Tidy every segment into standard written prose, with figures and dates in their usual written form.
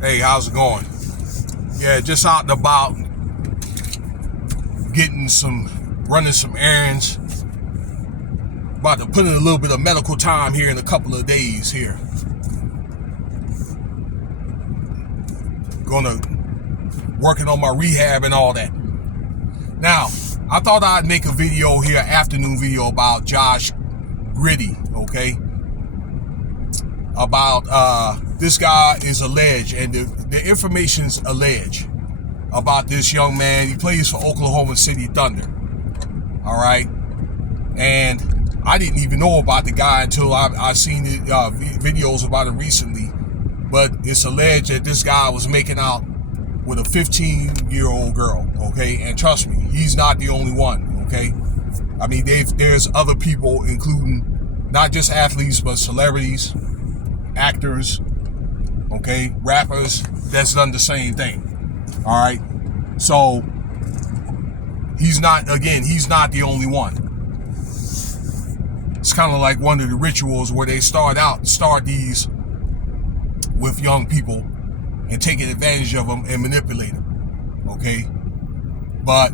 Hey, how's it going? Yeah, just out and about, running some errands. About to put in a little bit of medical time here in a couple of days here. Working on my rehab and all that. Now, I thought I'd make a video here, afternoon video about Josh Giddey, okay? About this guy is alleged, and the information's alleged about this young man. He plays for Oklahoma City Thunder. All right, and I didn't even know about the guy until I seen the videos about him recently. But it's alleged that this guy was making out with a 15-year-old girl. Okay, and trust me, he's not the only one. Okay, I mean there's other people, including not just athletes but celebrities, actors, okay, rappers, that's done the same thing. All right, so he's not the only one. It's kind of like one of the rituals where they start these with young people and taking advantage of them and manipulate them, okay? But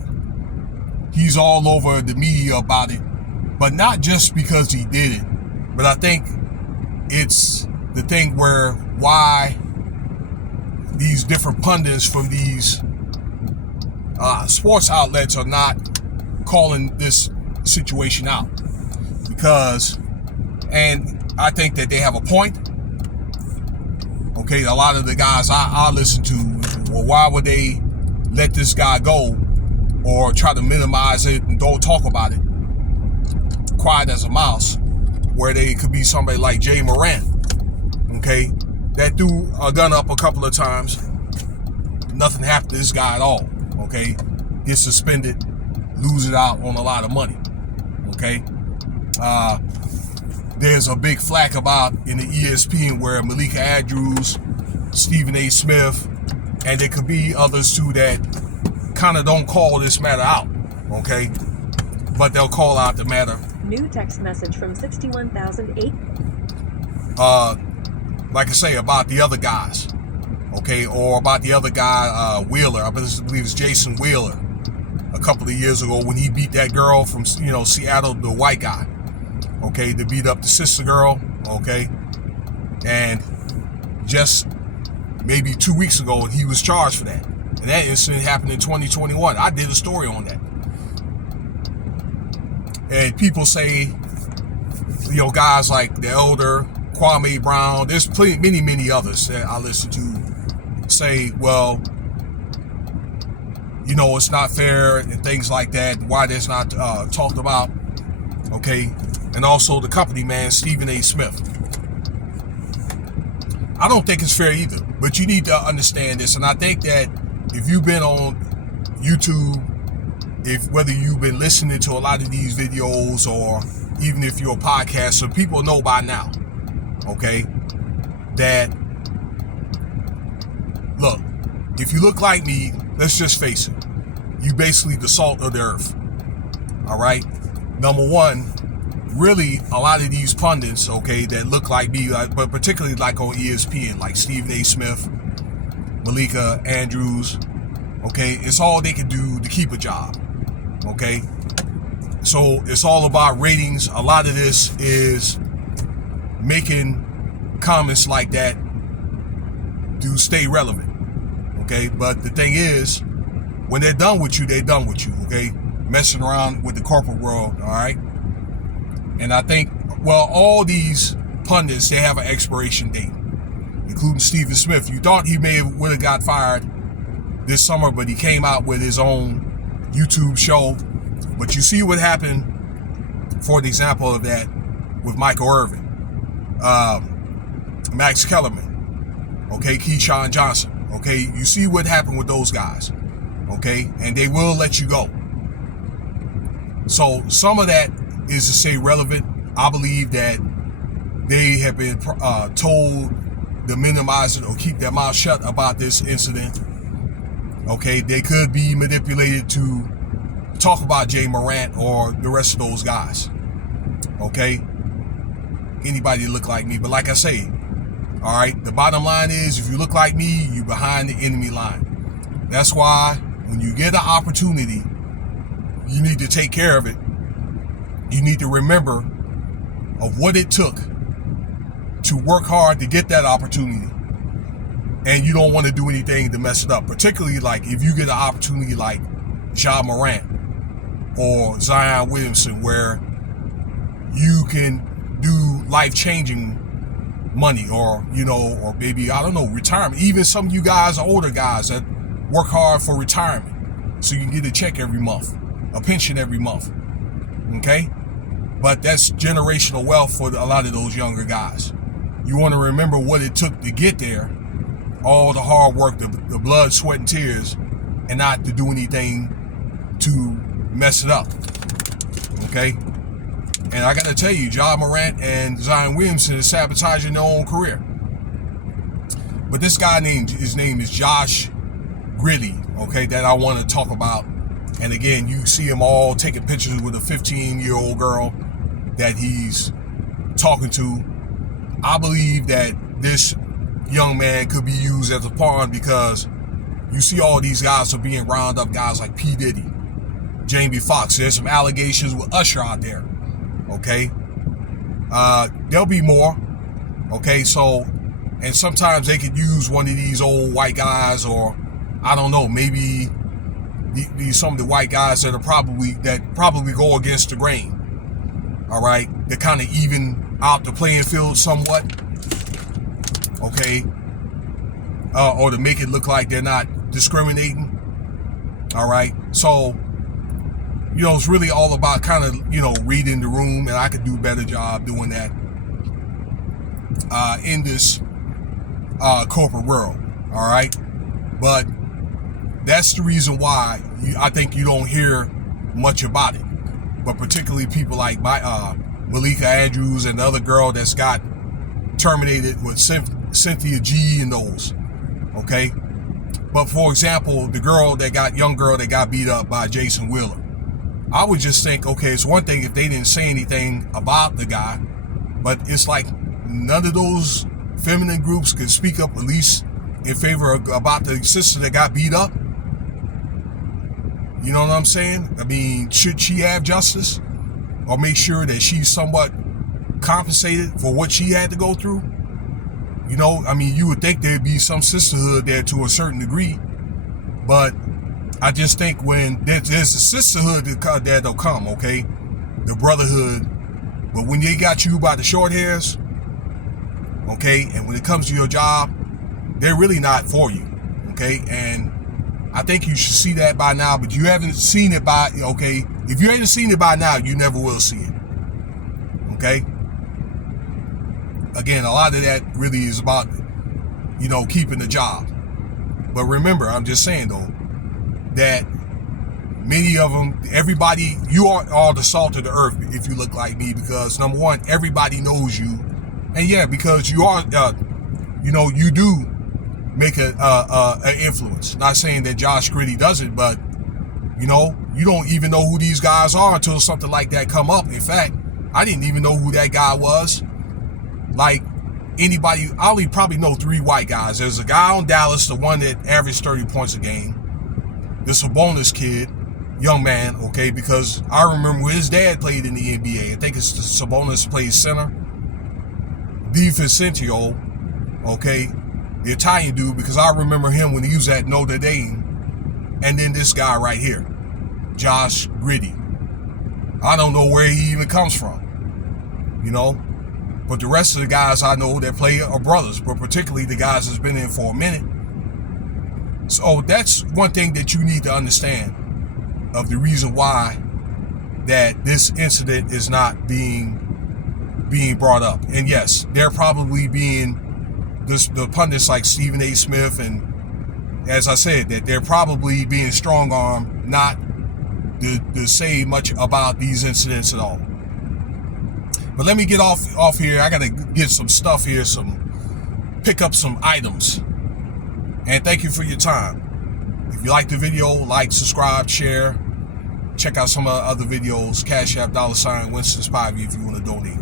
he's all over the media about it, but not just because he did it, but I think it's the thing why these different pundits from these sports outlets are not calling this situation out, because, and I think that they have a point. Okay, a lot of the guys I listen to, well, why would they let this guy go or try to minimize it and don't talk about it? Quiet as a mouse, where they could be somebody like Jay Morant, okay, that threw a gun up a couple of times. Nothing happened to this guy at all, okay? Gets suspended, loses out on a lot of money, okay? There's a big flack about in the ESPN where Malika Andrews, Stephen A. Smith, and there could be others too that kind of don't call this matter out, okay? But they'll call out the matter. New text message from 61,008. Like I say, about the other guys, okay? Or about the other guy, Wheeler. I believe it's Jason Wheeler, a couple of years ago when he beat that girl from, Seattle, the white guy, okay, to beat up the sister girl, okay? And just maybe 2 weeks ago, he was charged for that. And that incident happened in 2021. I did a story on that. And people say, guys like the Elder, Kwame Brown, there's many others that I listen to say, well, it's not fair and things like that. Why that's not talked about, okay? And also the company man, Stephen A. Smith. I don't think it's fair either, but you need to understand this. And I think that if you've been on YouTube, whether you've been listening to a lot of these videos or even if you're a podcaster, people know by now, okay, that, look, if you look like me, let's just face it, you basically the salt of the earth, all right? Number one, really, a lot of these pundits, okay, that look like me, but particularly like on ESPN, like Stephen A. Smith, Malika Andrews, okay, it's all they can do to keep a job, okay? So it's all about ratings. A lot of this is making comments like that to stay relevant, okay? But the thing is, when they're done with you, they're done with you, okay? Messing around with the corporate world, all right? And I think, well, all these pundits, they have an expiration date, including Stephen Smith. You thought he would have got fired this summer, but he came out with his own YouTube show. But you see what happened, for the example of that, with Michael Irvin, Max Kellerman, okay, Keyshawn Johnson, okay? You see what happened with those guys, okay? And they will let you go. So some of that is to say relevant. I believe that they have been told to minimize it or keep their mouth shut about this incident. Okay, they could be manipulated to talk about Jay Morant or the rest of those guys. Okay, anybody that look like me. But like I say, All right. The bottom line is, if you look like me, you're behind the enemy line. That's why when you get an opportunity, you need to take care of it. You need to remember of what it took to work hard to get that opportunity. And you don't want to do anything to mess it up. Particularly like if you get an opportunity like Ja Morant or Zion Williamson, where you can do life-changing money, or, you know, or maybe, I don't know, retirement. Even some of you guys are older guys that work hard for retirement so you can get a check every month, a pension every month. Okay? But that's generational wealth for a lot of those younger guys. You want to remember what it took to get there, all the hard work, the blood, sweat, and tears, and not to do anything to mess it up. Okay? And I got to tell you, Ja Morant and Zion Williamson is sabotaging their own career. But this guy his name is Josh Giddey, okay, that I want to talk about. And again, you see him all taking pictures with a 15-year-old girl that he's talking to. I believe that this young man could be used as a pawn, because you see all these guys are being round up, guys like P. Diddy, Jamie Foxx. There's some allegations with Usher out there. Okay, there'll be more. Okay, so, and sometimes they could use one of these old white guys, or I don't know, maybe some of the white guys that probably go against the grain. All right, to kind of even out the playing field somewhat. Okay, or to make it look like they're not discriminating. All right, so, you know, it's really all about kind of, you know, reading the room, and I could do a better job doing that in this corporate world. All right, but that's the reason why I think you don't hear much about it. But particularly people like Malika Andrews and the other girl that's got terminated with Cynthia G and those. Okay, but for example, the young girl that got beat up by Jason Wheeler, I would just think, okay, it's one thing if they didn't say anything about the guy, but it's like none of those feminine groups could speak up at least in favor about the sister that got beat up. You know what I'm saying? I mean, should she have justice, or make sure that she's somewhat compensated for what she had to go through? You know, I mean, you would think there'd be some sisterhood there to a certain degree, but I just think when there's a sisterhood that'll come, okay, the brotherhood, but when they got you by the short hairs, okay, and when it comes to your job, they're really not for you, okay, and I think you should see that by now, but you haven't seen it okay, if you haven't seen it by now, you never will see it, okay? Again, a lot of that really is about, you know, keeping the job. But remember, I'm just saying, though, that many of them, everybody, you are all the salt of the earth if you look like me, because number one, everybody knows you. And yeah, because you are, you know, you do make an influence. Not saying that Josh Giddey doesn't, but, you know, you don't even know who these guys are until something like that come up. In fact, I didn't even know who that guy was. Like anybody, I only probably know 3 white guys. There's a guy on Dallas, the one that averaged 30 points a game. The Sabonis kid, young man, okay, because I remember when his dad played in the NBA. I think it's Sabonis plays center. DiVincenzo, okay, the Italian dude, because I remember him when he was at Notre Dame. And then this guy right here, Josh Giddey. I don't know where he even comes from, you know. But the rest of the guys I know that play are brothers, but particularly the guys that's been in for a minute. So that's one thing that you need to understand of the reason why that this incident is not being brought up. And yes, they're probably being the pundits like Stephen A. Smith, and as I said, that they're probably being strong-armed not to say much about these incidents at all. But let me get off here. I got to get some stuff here, pick up some items. And thank you for your time. If you like the video, like, subscribe, share. Check out some other videos. Cash App, $Winston Spivey if you want to donate.